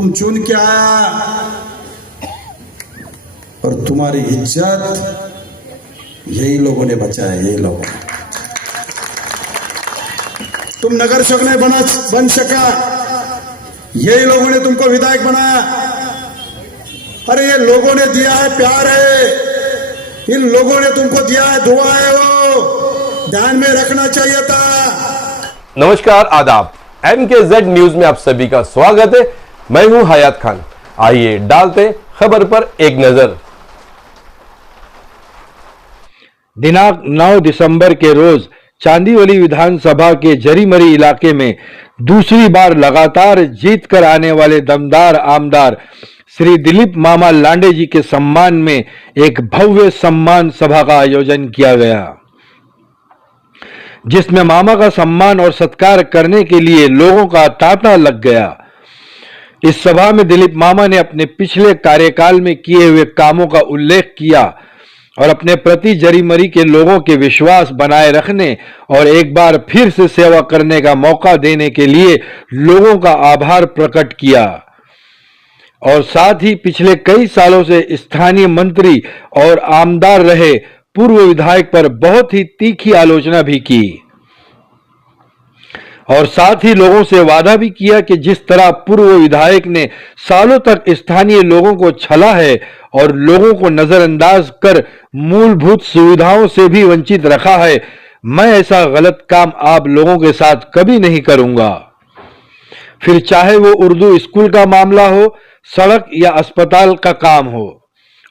तुम चुन के आया और तुम्हारी इज्जत यही लोगों ने बचाया, यही लोग। तुम नगर सेवक नहीं बन सका, यही लोगों ने तुमको विधायक बनाया। अरे ये लोगों ने दिया है, प्यार है, इन लोगों ने तुमको दिया है, दुआ है, वो ध्यान में रखना चाहिए था। नमस्कार, आदाब। MKZ न्यूज में आप सभी का स्वागत है। मैं हूं हयात खान। आइए डालते खबर पर एक नजर। दिनांक 9 दिसंबर के रोज चांदीवली विधानसभा के जरीमरी इलाके में दूसरी बार लगातार जीत कर आने वाले दमदार आमदार श्री दिलीप मामा लांडे जी के सम्मान में एक भव्य सम्मान सभा का आयोजन किया गया, जिसमें मामा का सम्मान और सत्कार करने के लिए लोगों का तांता लग गया। इस सभा में दिलीप मामा ने अपने पिछले कार्यकाल में किए हुए कामों का उल्लेख किया और अपने प्रति जरीमरी के लोगों के विश्वास बनाए रखने और एक बार फिर से सेवा करने का मौका देने के लिए लोगों का आभार प्रकट किया। और साथ ही पिछले कई सालों से स्थानीय मंत्री और आमदार रहे पूर्व विधायक पर बहुत ही तीखी आलोचना भी की और साथ ही लोगों से वादा भी किया कि जिस तरह पूर्व विधायक ने सालों तक स्थानीय लोगों को छला है और लोगों को नजरअंदाज कर मूलभूत सुविधाओं से भी वंचित रखा है, मैं ऐसा गलत काम आप लोगों के साथ कभी नहीं करूंगा। फिर चाहे वो उर्दू स्कूल का मामला हो, सड़क या अस्पताल का काम हो,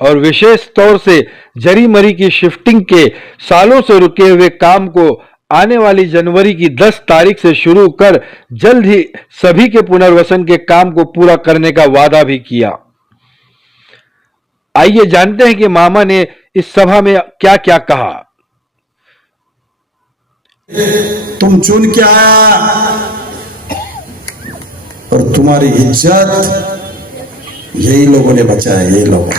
और विशेष तौर से जरीमरी की शिफ्टिंग के सालों से रुके हुए काम को आने वाली जनवरी की 10 तारीख से शुरू कर जल्द ही सभी के पुनर्वसन के काम को पूरा करने का वादा भी किया। आइए जानते हैं कि मामा ने इस सभा में क्या क्या कहा। तुम चुन के आया और तुम्हारी इज्जत यही लोगों ने बचाया, यही लोग।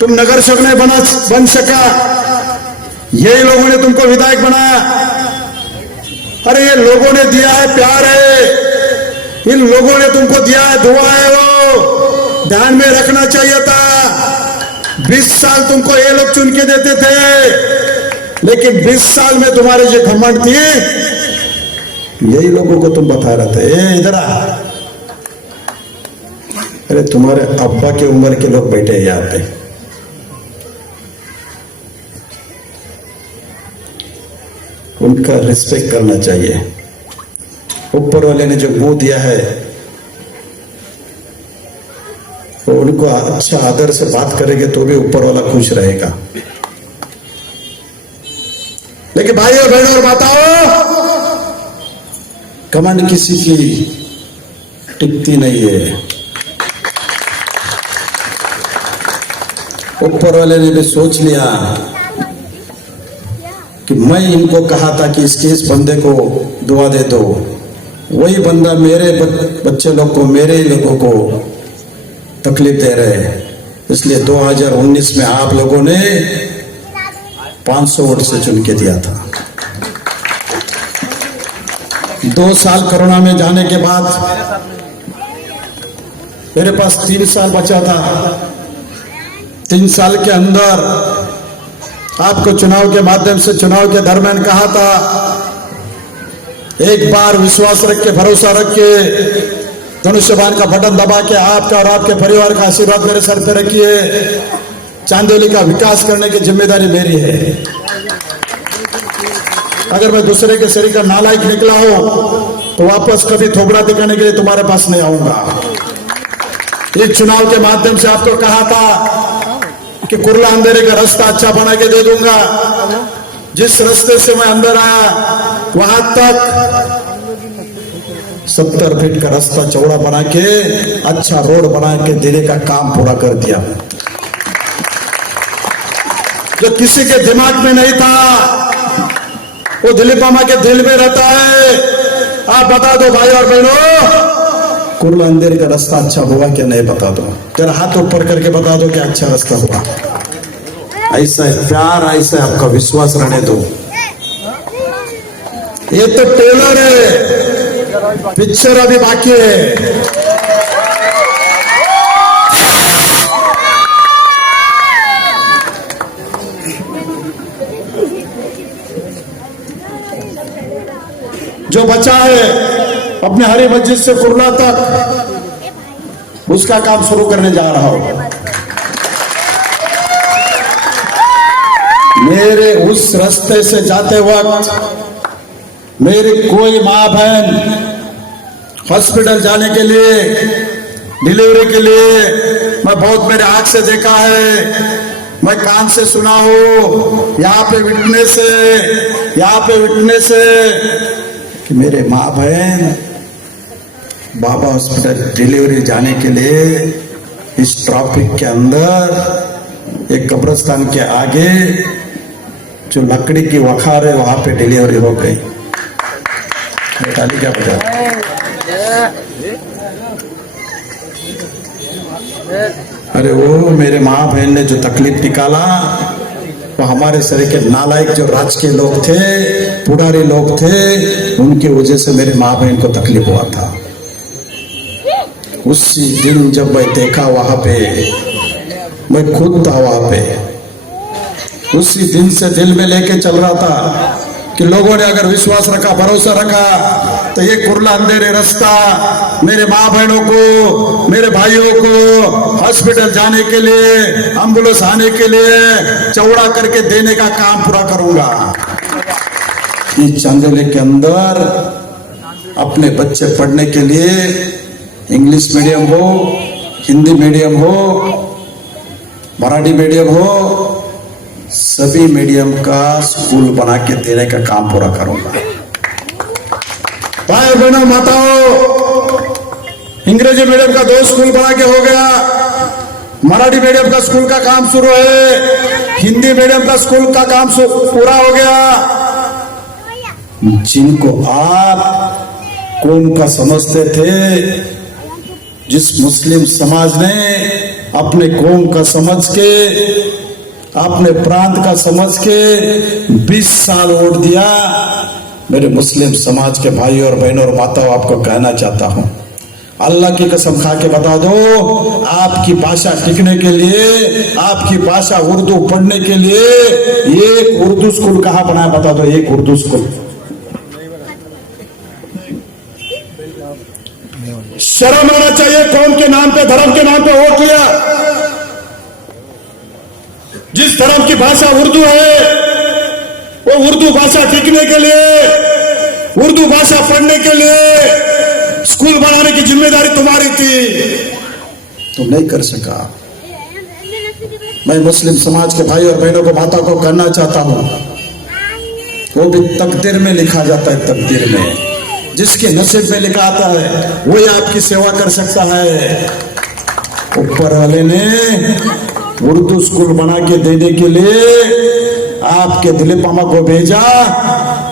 तुम नगर सेवक नहीं बन सका, यही लोगों ने तुमको विधायक बनाया। अरे ये लोगों ने दिया है, प्यार है, इन लोगों ने तुमको दिया है, दुआ है, वो ध्यान में रखना चाहिए था। 20 साल तुमको ये लोग चुन के देते थे, लेकिन 20 साल में तुम्हारे जो घमंड थी, यही लोगों को तुम बता रहे थे। इधर आ। अरे तुम्हारे अब्बा के उम्र के लोग बैठे हैं यहाँ पे, उनका रिस्पेक्ट करना चाहिए। ऊपर वाले ने जो मुंह दिया है, तो उनको अच्छा आदर से बात करेंगे तो भी ऊपर वाला खुश रहेगा। लेकिन भाइयों बहनों और बताओ, कमांड किसी की टिकती नहीं है। ऊपर वाले ने भी सोच लिया कि मैं इनको कहा था कि इस बंदे को दुआ दे दो, वही बंदा मेरे बच्चे लोग को, मेरे ही लोगों को तकलीफ दे रहे हैं। इसलिए 2019 में आप लोगों ने 500 वोट से चुन के दिया था। 2 साल कोरोना में जाने के बाद मेरे पास 3 साल बचा था। 3 साल के अंदर आपको चुनाव के माध्यम से, चुनाव के दरमियान कहा था, एक बार विश्वास रख के, भरोसा रख के, धनुष्यबाण का बटन दबा के आपका और आपके परिवार का आशीर्वाद मेरे सर पे रखिए। चांदीवली का विकास करने की जिम्मेदारी मेरी है। अगर मैं दूसरे के शरीर का नालायक निकला हो तो वापस कभी थोबड़ा दिखाने के लिए तुम्हारे पास नहीं आऊंगा। इस चुनाव के माध्यम से आपको कहा था कि कुर्ला अंधेरे का रास्ता अच्छा बना के दे दूंगा। जिस रास्ते से मैं अंदर आया वहां तक 70 फीट का रास्ता चौड़ा बना के, अच्छा रोड बना के देने का काम पूरा कर दिया, जो किसी के दिमाग में नहीं था, वो दिलीप मामा के दिल में रहता है। आप बता दो भाई और बहनों, कुर्ला अंधेरे का रास्ता अच्छा हुआ क्या नहीं, बता दो। तेरा हाथ ऊपर करके बता दो कि अच्छा रास्ता हुआ। ऐसा है प्यार, ऐसा है आपका विश्वास रहने दो। ये तो टेलर है, पिक्चर अभी बाकी है। जो बचा है अपने हरी मस्जिद से कुर्ला तक उसका काम शुरू करने जा रहा हूं। मेरे उस रास्ते से जाते वक्त मेरी कोई माँ बहन हॉस्पिटल जाने के लिए, डिलीवरी के लिए, मैं बहुत मेरे आंख से देखा है, मैं कान से सुना हूं, यहाँ पे विटनेस है कि मेरे माँ बहन बाबा हॉस्पिटल डिलीवरी जाने के लिए इस ट्रैफिक के अंदर एक कब्रिस्तान के आगे जो लकड़ी की वखार है वहां पे डिलीवरी हो गई। ताली क्या बजा? अरे वो मेरे माँ बहन ने जो तकलीफ निकाला वो हमारे शरीर के नालायक जो राज के लोग थे, पुराने लोग थे, उनकी वजह से मेरे माँ बहन को तकलीफ हुआ था। उसी दिन जब मैं देखा वहां पे, मैं खुद था वहां पे, उसी दिन से दिल में लेके चल रहा था कि लोगों ने अगर विश्वास रखा, भरोसा रखा तो ये कुर्ला अंधेरे रास्ता मेरे माँ बहनों को, मेरे भाइयों को हॉस्पिटल जाने के लिए, एम्बुलेंस आने के लिए चौड़ा करके देने का काम पूरा करूंगा। इस चांदोली के अंदर अपने बच्चे पढ़ने के लिए इंग्लिश मीडियम हो, हिंदी मीडियम हो, मराठी मीडियम हो, सभी मीडियम का स्कूल बना के देने का काम पूरा करूंगा। भाई बहनों माताओं, अंग्रेजी मीडियम का 2 स्कूल बना के हो गया, मराठी मीडियम का स्कूल का काम शुरू है, हिंदी मीडियम का स्कूल का काम पूरा हो गया। जिनको आप कौम का समझते थे, जिस मुस्लिम समाज ने अपने कौम का समझ के, अपने प्रांत का समझ के 20 साल वोट दिया, मेरे मुस्लिम समाज के भाई और बहनों और माताओं आपको कहना चाहता हूं, अल्लाह की कसम खा के बता दो, आपकी भाषा टिकने के लिए, आपकी भाषा उर्दू पढ़ने के लिए एक उर्दू स्कूल कहां बनाया बता दो, एक उर्दू स्कूल। शर्म आना चाहिए, कौम के नाम पे, धर्म के नाम पे वोट लिया। जिस धर्म की भाषा उर्दू है, वो उर्दू भाषा टिकने के लिए, उर्दू भाषा पढ़ने के लिए स्कूल बनाने की जिम्मेदारी तुम्हारी थी, तुम नहीं कर सका। मैं मुस्लिम समाज के भाई और बहनों को, माता को कहना चाहता हूं, वो भी तकदीर में लिखा जाता है, तकदीर में जिसके नसीब में लिखा आता है वही आपकी सेवा कर सकता है। ऊपर वाले ने उर्दू स्कूल बना के देने के लिए आपके दिलीप मामा को भेजा।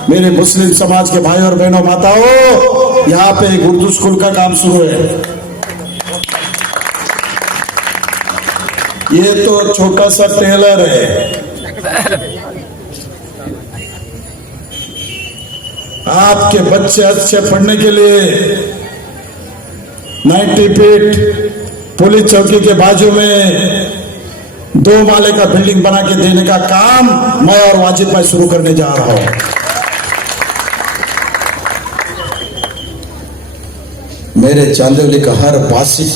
मेरे मुस्लिम समाज के भाई और बहनों माताओं, यहाँ पे एक उर्दू स्कूल का काम शुरू है। ये तो छोटा सा टेलर है, आपके बच्चे अच्छे पढ़ने के लिए 90 फीट पुलिस चौकी के बाजू में 2 माले का बिल्डिंग बना के देने का काम मैं और वाजिद भाई शुरू करने जा रहा हूं। मेरे चांदोली का हर बासिक,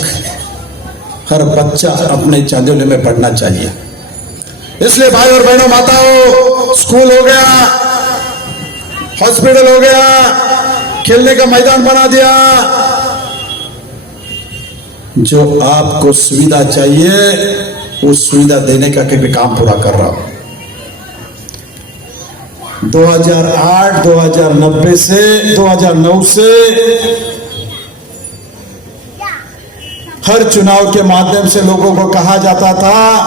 हर बच्चा अपने चांदोली में पढ़ना चाहिए। इसलिए भाई और बहनों माताओं, स्कूल हो गया, हॉस्पिटल हो गया, खेलने का मैदान बना दिया, जो आपको सुविधा चाहिए उस सुविधा देने का भी काम पूरा कर रहा हूं। 2008, 2009 से हर चुनाव के माध्यम से लोगों को कहा जाता था,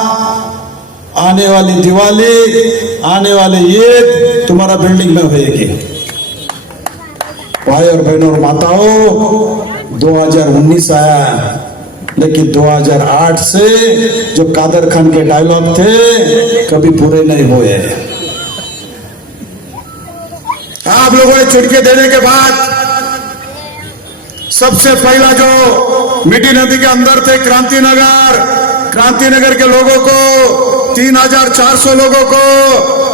आने वाली दिवाली, आने वाले ईद तुम्हारा बिल्डिंग में होएगी। भाई और बहनों और माताओं, 2019 आया, लेकिन 2008 से जो कादर खान के डायलॉग थे कभी पूरे नहीं हुए। आप लोगों ने चुटके देने के बाद सबसे पहला जो मिठी नदी के अंदर थे क्रांतिनगर के लोगों को 3,400 लोगों को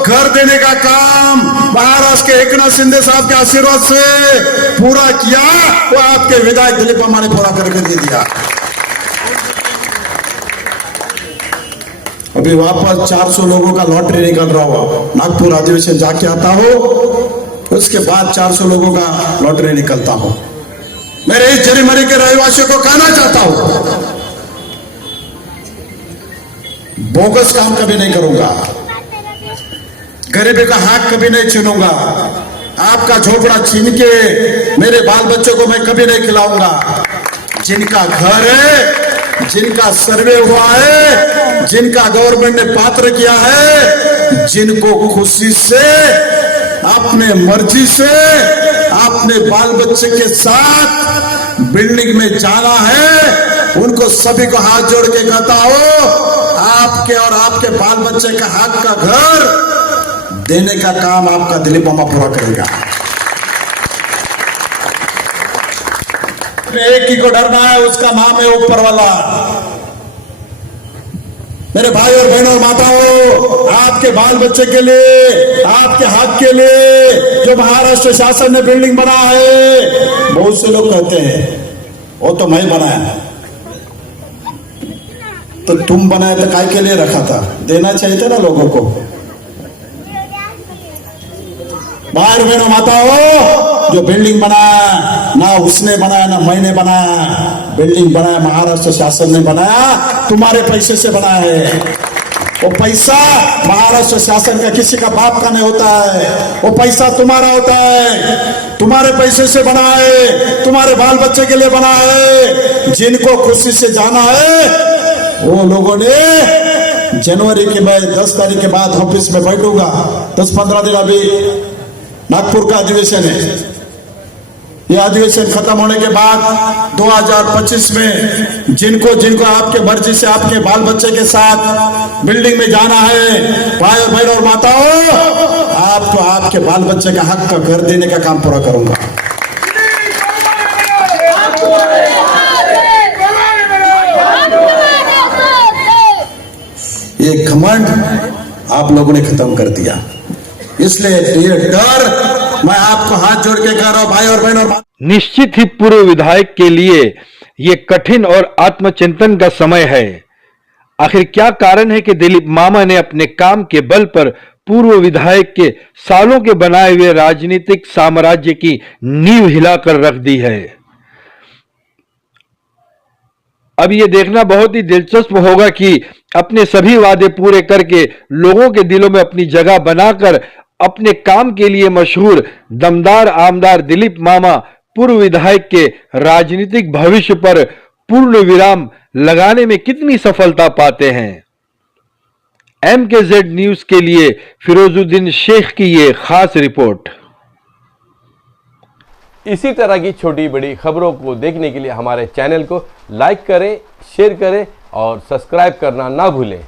घर देने का काम महाराष्ट्र के एकनाथ शिंदे साहब के आशीर्वाद से पूरा किया। वो आपके विधायक दिलीप मामा ने पूरा करके दे दिया। अभी वापस 400 लोगों का लॉटरी निकल रहा हुआ, नागपुर अधिवेशन जाके आता हो, उसके बाद 400 लोगों का लॉटरी निकलता हो। मेरे इस जरीमरी के रहवासियों को कहना चाहता हूं, बोगस काम कभी नहीं करूंगा, गरीबी का हाथ कभी नहीं छीनूंगा, आपका झोपड़ा छीन के मेरे बाल बच्चों को मैं कभी नहीं खिलाऊंगा। जिनका घर है, जिनका सर्वे हुआ है, जिनका गवर्नमेंट ने पात्र किया है, जिनको खुशी से अपने मर्जी से अपने बाल बच्चे के साथ बिल्डिंग में जाना है, उनको सभी को हाथ जोड़ के कहता हो, आपके और आपके बाल बच्चे का हक का घर देने का काम आपका दिलीप मामा पूरा करेगा। एक ही को डरना है, उसका नाम है ऊपर वाला। मेरे भाई और बहनों और माताओं, आपके बाल बच्चे के लिए, आपके हक के लिए जो महाराष्ट्र शासन ने बिल्डिंग बना है, बहुत से लोग कहते हैं वो तो मैं बनाया, तो तुम बनाए तो काय के लिए रखा था? देना चाहिए था ना लोगों को। भाई बहनों माताओं, जो बिल्डिंग बनाया ना उसने बनाया ना मैंने बनाया, बिल्डिंग बनाया महाराष्ट्र शासन ने बनाया, तुम्हारे पैसे से बनाया है। वो पैसा महाराष्ट्र शासन का किसी का बाप का नहीं होता है, वो पैसा तुम्हारा होता है, तुम्हारे पैसे से बना है, तुम्हारे बाल बच्चे के लिए बना है। जिनको खुशी से जाना है वो लोगों ने जनवरी के बाद 10 तारीख के बाद ऑफिस में बैठूंगा। 10-15 दिन अभी नागपुर का अधिवेशन है, ये अधिवेशन खत्म होने के बाद 2025 में जिनको आपके मर्जी से आपके बाल बच्चे के साथ बिल्डिंग में जाना है, भाई और बहनों और माताओं, आपको आपके बाल बच्चे का हक का घर देने का काम पूरा करूंगा। ये घमंड आप लोगों ने खत्म कर दिया, इसलिए ये डर मैं आपको हाथ जोड़ के कह रहा हूं भाई और बहनों और निश्चित ही पूर्व विधायक के लिए ये कठिन और आत्मचिंतन का समय है। आखिर क्या कारण है कि दिलीप मामा ने अपने काम के बल पर पूर्व विधायक के सालों के बनाए हुए राजनीतिक साम्राज्य की नींव हिलाकर रख दी है? अब ये देखना बहुत ही दिलचस्प होगा कि अपने सभी वादे पूरे करके लोगों के दिलों में अपनी जगह बनाकर अपने काम के लिए मशहूर दमदार आमदार दिलीप मामा पूर्व विधायक के राजनीतिक भविष्य पर पूर्ण विराम लगाने में कितनी सफलता पाते हैं। MKZ न्यूज के लिए फिरोजुद्दीन शेख की ये खास रिपोर्ट। इसी तरह की छोटी बड़ी खबरों को देखने के लिए हमारे चैनल को लाइक करें, शेयर करें और सब्सक्राइब करना ना भूलें।